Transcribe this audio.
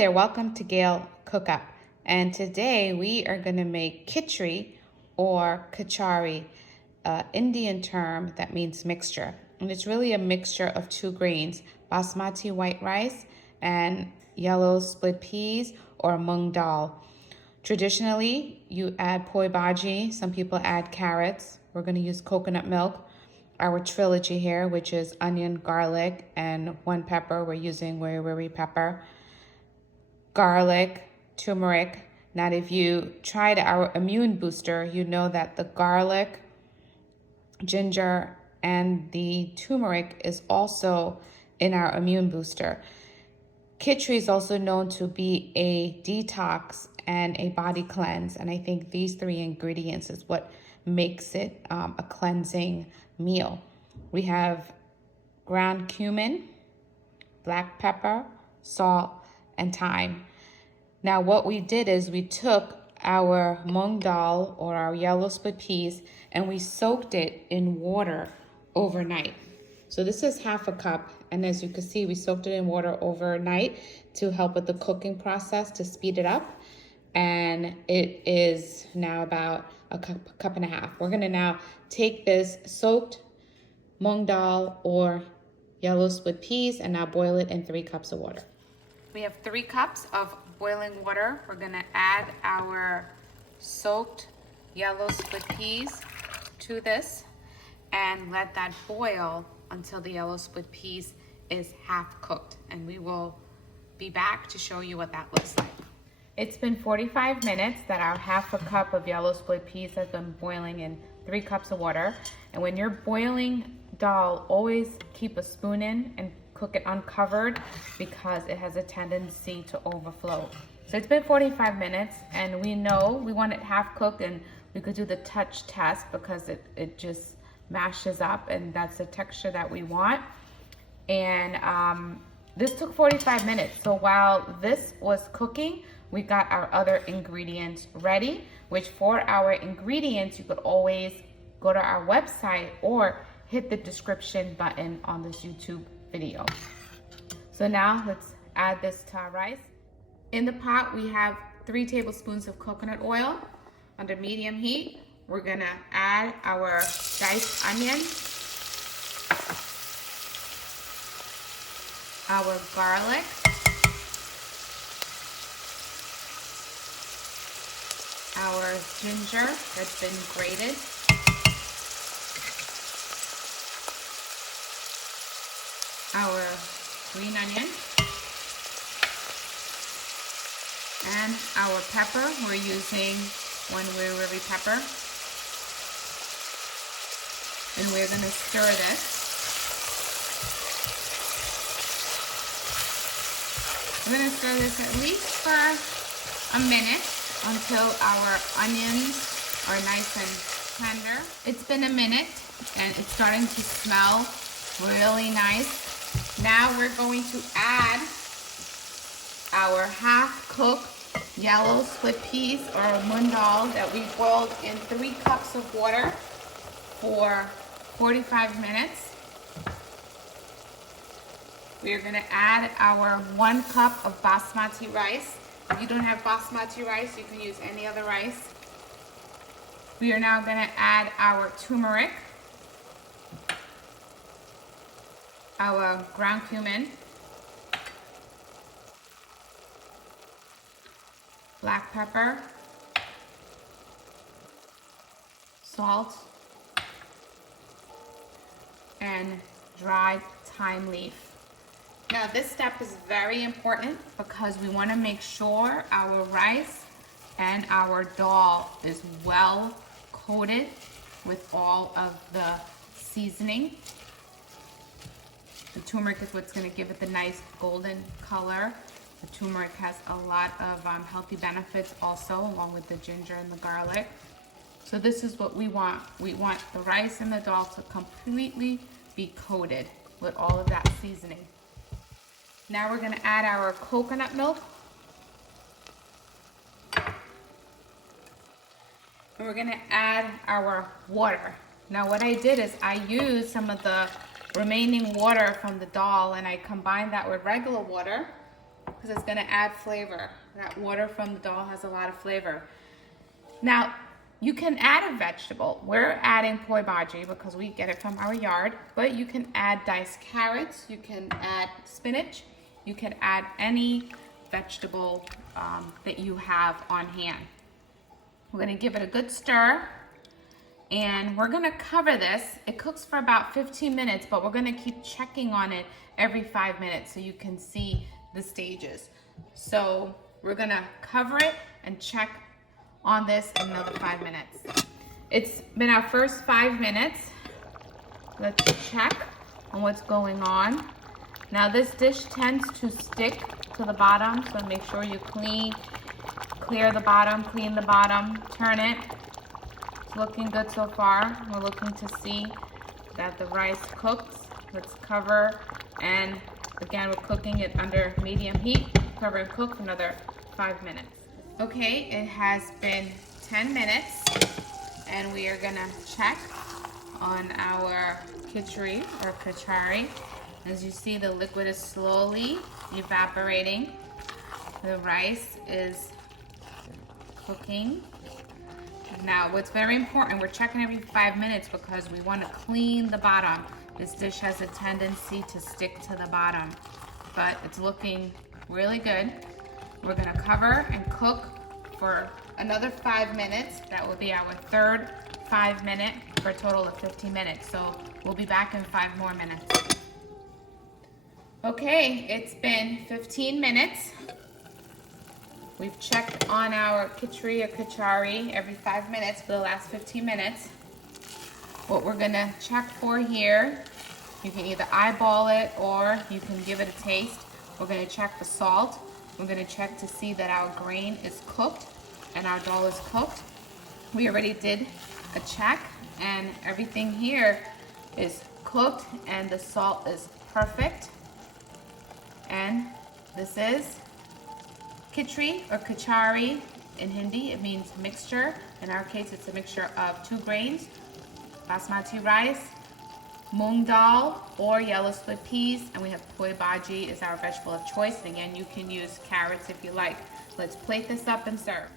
there, welcome to Gail Cookup. And today we are going to make Kitchri or khichari, Indian term that means mixture. And it's really a mixture of two grains, basmati white rice and yellow split peas or mung dal. Traditionally, you add poi bhaji. Some people add carrots. We're going to use coconut milk. Our trilogy here, which is onion, garlic, and one pepper. We're using wiri pepper. Garlic, turmeric. Now, if you tried our immune booster, you know that the garlic, ginger, and the turmeric is also in our immune booster. Kitchri is also known to be a detox and a body cleanse, and I think these three ingredients is what makes it a cleansing meal. We have ground cumin, black pepper, salt, and thyme. Now what we did is we took our mung dal or our yellow split peas and we soaked it in water overnight. So this is half a cup, and as you can see, we soaked it in water overnight to help with the cooking process, to speed it up. And it is now about a cup and a half. We're gonna now take this soaked mung dal or yellow split peas and now boil it in 3 cups of water. We have 3 cups of boiling water. We're gonna add our soaked yellow split peas to this and let that boil until the yellow split peas is half cooked. And we will be back to show you what that looks like. It's been 45 minutes that our half a cup of yellow split peas has been boiling in 3 cups of water. And when you're boiling dal, always keep a spoon in and cook it uncovered because it has a tendency to overflow. So it's been 45 minutes and we know we want it half cooked, and we could do the touch test because it just mashes up, and that's the texture that we want. And this took 45 minutes. So while this was cooking, we got our other ingredients ready, which for our ingredients, you could always go to our website or hit the description button on this YouTube video. So now let's add this to our rice. In the pot, we have 3 tablespoons of coconut oil under medium heat. We're gonna add our diced onion, our garlic, our ginger that's been grated, our green onion, and our pepper. We're using one wiri pepper, and we're going to stir this. We're going to stir this at least for a minute until our onions are nice and tender. It's been a minute and it's starting to smell really nice. Now we're going to add our half-cooked yellow split peas or mung dal that we boiled in 3 cups of water for 45 minutes. We are going to add our 1 cup of basmati rice. If you don't have basmati rice, you can use any other rice. We are now going to add our turmeric, our ground cumin, black pepper, salt, and dried thyme leaf. Now this step is very important because we want to make sure our rice and our dal is well coated with all of the seasoning. The turmeric is what's going to give it the nice golden color. The turmeric has a lot of healthy benefits also, along with the ginger and the garlic. So this is what we want. We want the rice and the dal to completely be coated with all of that seasoning. Now we're going to add our coconut milk. And we're going to add our water. Now what I did is I used some of the remaining water from the dal and I combined that with regular water. because it's gonna add flavor. That water from the dal has a lot of flavor. Now, you can add a vegetable. We're adding poi bhaji because we get it from our yard, but you can add diced carrots, you can add spinach, you can add any vegetable that you have on hand. We're gonna give it a good stir, and we're gonna cover this. It cooks for about 15 minutes, but we're gonna keep checking on it every 5 minutes so you can see the stages. So we're gonna cover it and check on this in another 5 minutes. It's been our first 5 minutes. Let's check on what's going on. Now this dish tends to stick to the bottom, so make sure you clear the bottom, clean the bottom, turn it. It's looking good so far. We're looking to see that the rice cooks. Let's cover, and again, we're cooking it under medium heat. Cover and cook for another 5 minutes. Okay, it has been 10 minutes, and we are gonna check on our khichri or khichari. As you see, the liquid is slowly evaporating. The rice is cooking. Now, what's very important, we're checking every 5 minutes because we want to clean the bottom. This dish has a tendency to stick to the bottom, but it's looking really good. We're gonna cover and cook for another 5 minutes. That will be our third 5 minute for a total of 15 minutes. So we'll be back in 5 more minutes. Okay, it's been 15 minutes. We've checked on our khichri or khichari every 5 minutes for the last 15 minutes. What we're gonna check for here, you can either eyeball it or you can give it a taste. We're gonna check for salt. We're gonna check to see that our grain is cooked and our dal is cooked. We already did a check, and everything here is cooked and the salt is perfect. And this is khichri or khichari in Hindi. It means mixture. In our case, it's a mixture of 2 grains, basmati rice, mung dal, or yellow split peas, and we have poi bhaji is our vegetable of choice. And again, you can use carrots if you like. Let's plate this up and serve.